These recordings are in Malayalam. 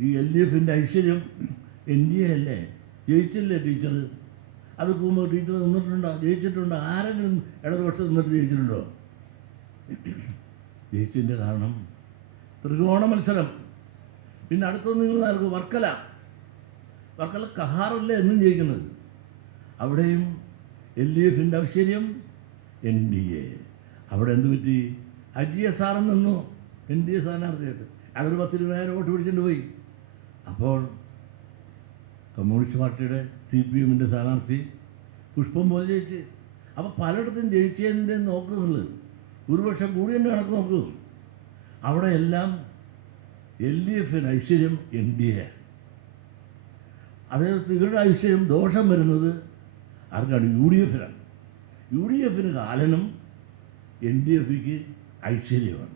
ഈ എൽ ഡി എഫിന്റെ ഐശ്വര്യം എൻ ഡി എ അല്ലേ? ജയിച്ചില്ലേ ടീച്ചർ? അത് പോകുമ്പോൾ ടീച്ചർ നിന്നിട്ടുണ്ടോ? ജയിച്ചിട്ടുണ്ടോ? ആരെങ്കിലും ഇടതുപക്ഷം നിന്നിട്ട് ജയിച്ചിട്ടുണ്ടോ? ജയിച്ചതിന്റെ കാരണം ത്രികോണ മത്സരം. പിന്നെ അടുത്തത് നിങ്ങൾ ആർക്ക്? വർക്കല. വർക്കല കഹാറല്ലേ എന്നും ജയിക്കുന്നത്. അവിടെയും എൽ ഡി എഫിന്റെ ഐശ്വര്യം എൻ ഡി എ. അവിടെ എന്ത് പറ്റി? അജിയ സാറിൽ നിന്നു. എൻ ഡി എ സ്ഥാനാർത്ഥിയായിട്ട്. അതൊരു പത്തിരുപതിനായിരം വോട്ട് പിടിച്ചിട്ട് പോയി. അപ്പോൾ കമ്മ്യൂണിസ്റ്റ് പാർട്ടിയുടെ സി പി എമ്മിന്റെ സ്ഥാനാർത്ഥി പുഷ്പം പോലെ ജയിച്ച് അപ്പോൾ പലയിടത്തും ജയിച്ചതിന്റെ നോക്കുന്നുള്ളത് ഭൂരിപക്ഷം കൂടി തന്നെ കണക്ക് നോക്കൂ. അവിടെ എല്ലാം എൽ ഡി എഫിന് ഐശ്വര്യം എൻ ഡി എ. അതേ ഇവരുടെ ഐശ്വര്യം ദോഷം വരുന്നത് ആർക്കാണ്? യു ഡി എഫിനാണ്. യു ഡി എഫിന് കാലനും എൻ ഡി എഫിക്ക് ഐശ്വര്യമാണ്.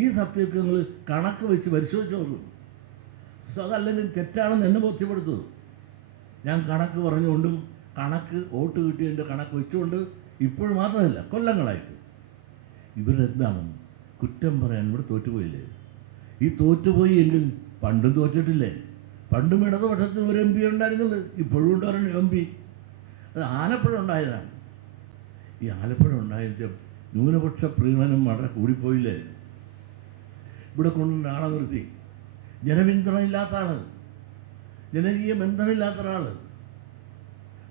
ഈ സത്യമൊക്കെ നിങ്ങൾ കണക്ക് വെച്ച് പരിശോധിച്ച് നോക്കും. സോ അതല്ലെങ്കിൽ തെറ്റാണെന്ന് എന്നെ ബോധ്യപ്പെടുത്തു ഞാൻ കണക്ക് പറഞ്ഞുകൊണ്ടും കണക്ക് വോട്ട് കിട്ടിയതിന്റെ കണക്ക് വെച്ചുകൊണ്ട് ഇപ്പോഴും മാത്രമല്ല കൊല്ലങ്ങളായിട്ട്. ഇവരെന്താണ് കുറ്റം പറയാൻ ഇവിടെ തോറ്റുപോയില്ലേ? ഈ തോറ്റുപോയി എങ്കിൽ പണ്ടും തോറ്റിട്ടില്ലേ? പണ്ടും ഇടതുപക്ഷത്തിന് ഒരു എം പി ഉണ്ടായിരുന്നത് ഇപ്പോഴും ഉണ്ട് ഒരു എം പി. അത് ആലപ്പുഴ ഉണ്ടായതാണ്. ഈ ആലപ്പുഴ ഉണ്ടായത് ന്യൂനപക്ഷ പ്രീണനം വളരെ കൂടിപ്പോയില്ലേ? ഇവിടെ കൊണ്ട് ആളെ നിർത്തി. ജനപിന്തുണ ഇല്ലാത്ത ആൾ. ജനകീയ ബന്ധമില്ലാത്ത ഒരാൾ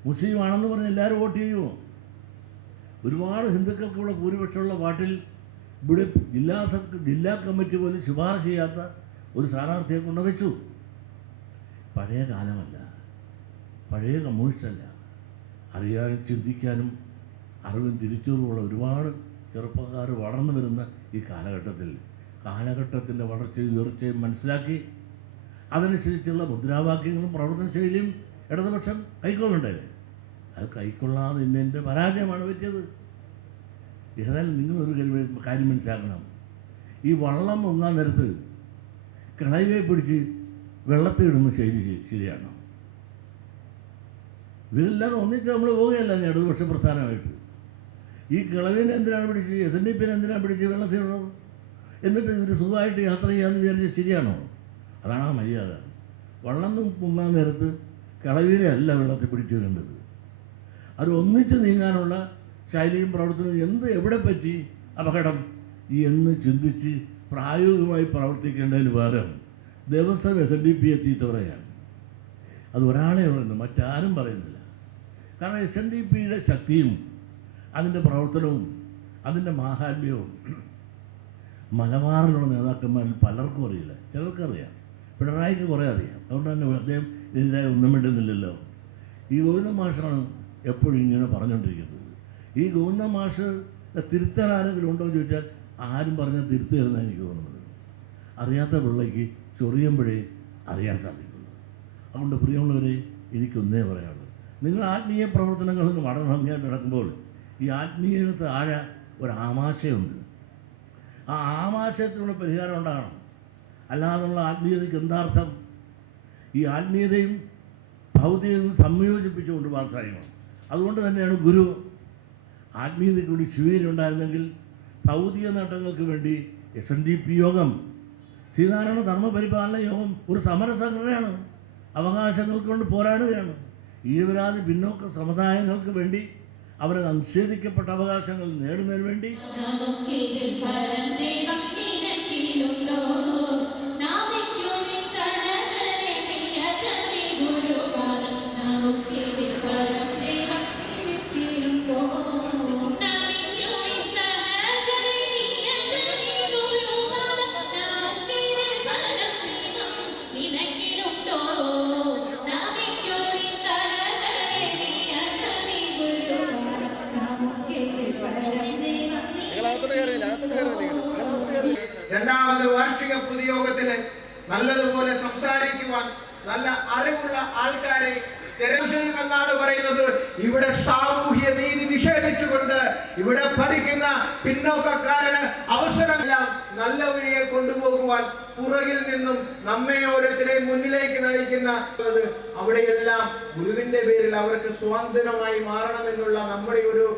മുസ്ലിം ആണെന്ന് പറഞ്ഞ് എല്ലാവരും വോട്ട് ചെയ്യുമോ ഒരുപാട് ഹിന്ദുക്കൾക്കുള്ള ഭൂരിപക്ഷമുള്ള പാട്ടിൽ ഇവിടെ ജില്ലാ ജില്ലാ കമ്മിറ്റി പോലും ശുപാർശ ചെയ്യാത്ത ഒരു സ്ഥാനാർത്ഥിയെ കൊണ്ട് വെച്ചു പഴയ കാലമല്ല. പഴയ കമ്മ്യൂണിസ്റ്റല്ല. അറിയാനും ചിന്തിക്കാനും അറിവും തിരിച്ചറിവുള്ള ഒരുപാട് ചെറുപ്പക്കാർ വളർന്നു വരുന്ന ഈ കാലഘട്ടത്തിൽ കാലഘട്ടത്തിന്റെ വളർച്ചയും ഉയർച്ചയും മനസ്സിലാക്കി അതനുസരിച്ചുള്ള മുദ്രാവാക്യങ്ങളും പ്രവർത്തന ശൈലിയും ഇടതുപക്ഷം കൈക്കൊള്ളണ്ടേ അത് കൈക്കൊള്ളാതെ ഇന്നെന്റെ പരാജയമാണ് പറ്റിയത്. ഏതായാലും നിങ്ങളൊരു കാര്യം മനസ്സിലാക്കണം. ഈ വള്ളം ഒന്നാം നേരത്ത് കിളവെ പിടിച്ച് വെള്ളത്തിടുന്ന ശൈലി ശരിയാണ്. ഇവരെല്ലാം ഒന്നിച്ച് നമ്മൾ പോവുകയല്ല ഇടതുപക്ഷ പ്രസ്ഥാനമായിട്ട്. ഈ കിളവിനെ എന്തിനാണ് പിടിച്ച് എസ് എൻ ഡി പിന്നെ എന്തിനാണ് പിടിച്ച് വെള്ളത്തിലുള്ളത് എന്നിട്ട് ഇവർ സുഖമായിട്ട് യാത്ര ചെയ്യാമെന്ന് വിചാരിച്ചാൽ ശരിയാണോ? അതാണ് ആ മര്യാദ. വള്ളം പൊങ്ങാൻ നേരത്ത് കിളവിനെ അല്ല വെള്ളത്തിൽ പിടിച്ചു വരേണ്ടത്. അത് ഒന്നിച്ച് നീങ്ങാനുള്ള ശൈലിയും പ്രവർത്തനവും എന്ത് എവിടെ പറ്റി? അപകടം. എന്ന് ചിന്തിച്ച് പ്രായോഗികമായി പ്രവർത്തിക്കേണ്ടതിന് പകരം ദിവസം എസ് എൻ ഡി പി എത്തി അത് ഒരാളെ പറയുന്നു മറ്റാരും പറയുന്നില്ല. കാരണം എസ് എൻ ഡി പിയുടെ ശക്തിയും അതിന്റെ പ്രവർത്തനവും അതിന്റെ മാഹാത്മ്യവും മലബാറിലുള്ള നേതാക്കന്മാരിൽ പലർക്കും അറിയില്ല. ചിലർക്കറിയാം. പിണറായിക്ക് കുറേ അറിയാം. അതുകൊണ്ട് തന്നെ അദ്ദേഹം ഇതിനായി ഒന്നും വേണ്ടുന്നില്ലല്ലോ ഈ ഗോവിന്ദ മാഷാണ് എപ്പോഴും ഇങ്ങനെ പറഞ്ഞുകൊണ്ടിരിക്കുന്നത്. ഈ ഗോവിന്ദ മാഷ് തിരുത്താൻ ആരെങ്കിലും ഉണ്ടോ എന്ന് ചോദിച്ചാൽ ആരും പറഞ്ഞാൽ തിരുത്തുകയെന്നാണ് എനിക്ക് തോന്നുന്നത്. അറിയാത്ത പിള്ളയ്ക്ക് ചൊറിയുമ്പോഴേ അറിയാൻ സാധിക്കുള്ളൂ. അതുകൊണ്ട് പ്രിയമുള്ളവരെ എനിക്കൊന്നേ പറയാനുള്ളൂ. നിങ്ങൾ ആത്മീയ പ്രവർത്തനങ്ങളിൽ നിന്ന് വളരെ ഭംഗിയായിട്ട് നടക്കുമ്പോൾ ഈ ആത്മീയത്തെ താഴെ ഒരു ആമാശയുണ്ട്. ആ ആമാശയത്തിനുള്ള പരിഹാരം ഉണ്ടാകണം. അല്ലാതുള്ള ആത്മീയതയ്ക്ക് എന്താർത്ഥം? ഈ ആത്മീയതയും ഭൗതികവും സംയോജിപ്പിച്ചുകൊണ്ട് പാസ്സായണം അതുകൊണ്ട് തന്നെയാണ് ഗുരു ആത്മീയതയ്ക്ക് വേണ്ടി ശിവയിൽ ഉണ്ടായിരുന്നെങ്കിൽ ഭൗതിക നേട്ടങ്ങൾക്ക് വേണ്ടി എസ് എൻ ഡി പി യോഗം ശ്രീനാരായണ ധർമ്മപരിപാലന യോഗം ഒരു സമര സംഘടനയാണ് അവകാശങ്ങൾക്ക് കൊണ്ട് പോരാടുകയാണ്. ഈഴവരാതി പിന്നോക്ക സമുദായങ്ങൾക്ക് വേണ്ടി അവരെ നിഷേധിക്കപ്പെട്ട അവകാശങ്ങൾ നേടുന്നതിന് വേണ്ടി രണ്ടാമത് വാർഷിക പൊതുയോഗത്തിൽ നല്ലതുപോലെ സംസാരിക്കുവാൻ നല്ല അറിവുള്ള ആൾക്കാരെ തിരഞ്ഞെടുക്കുമെന്നാണ് പറയുന്നത്. ഇവിടെ സാമൂഹ്യ നീതി നിഷേധിച്ചുകൊണ്ട് ഇവിടെ പഠിക്കുന്ന പിന്നോക്കക്കാരന് അവസരമെല്ലാം. നല്ല കൊണ്ടുപോകുവാൻ പുറകിൽ നിന്നും നമ്മെ ഓരോരുത്തരെയും മുന്നിലേക്ക് നയിക്കുന്ന അവിടെയെല്ലാം ഗുരുവിന്റെ പേരിൽ അവർക്ക് സ്വാതന്ത്ര്യമായി മാറണമെന്നുള്ള നമ്മുടെ ഒരു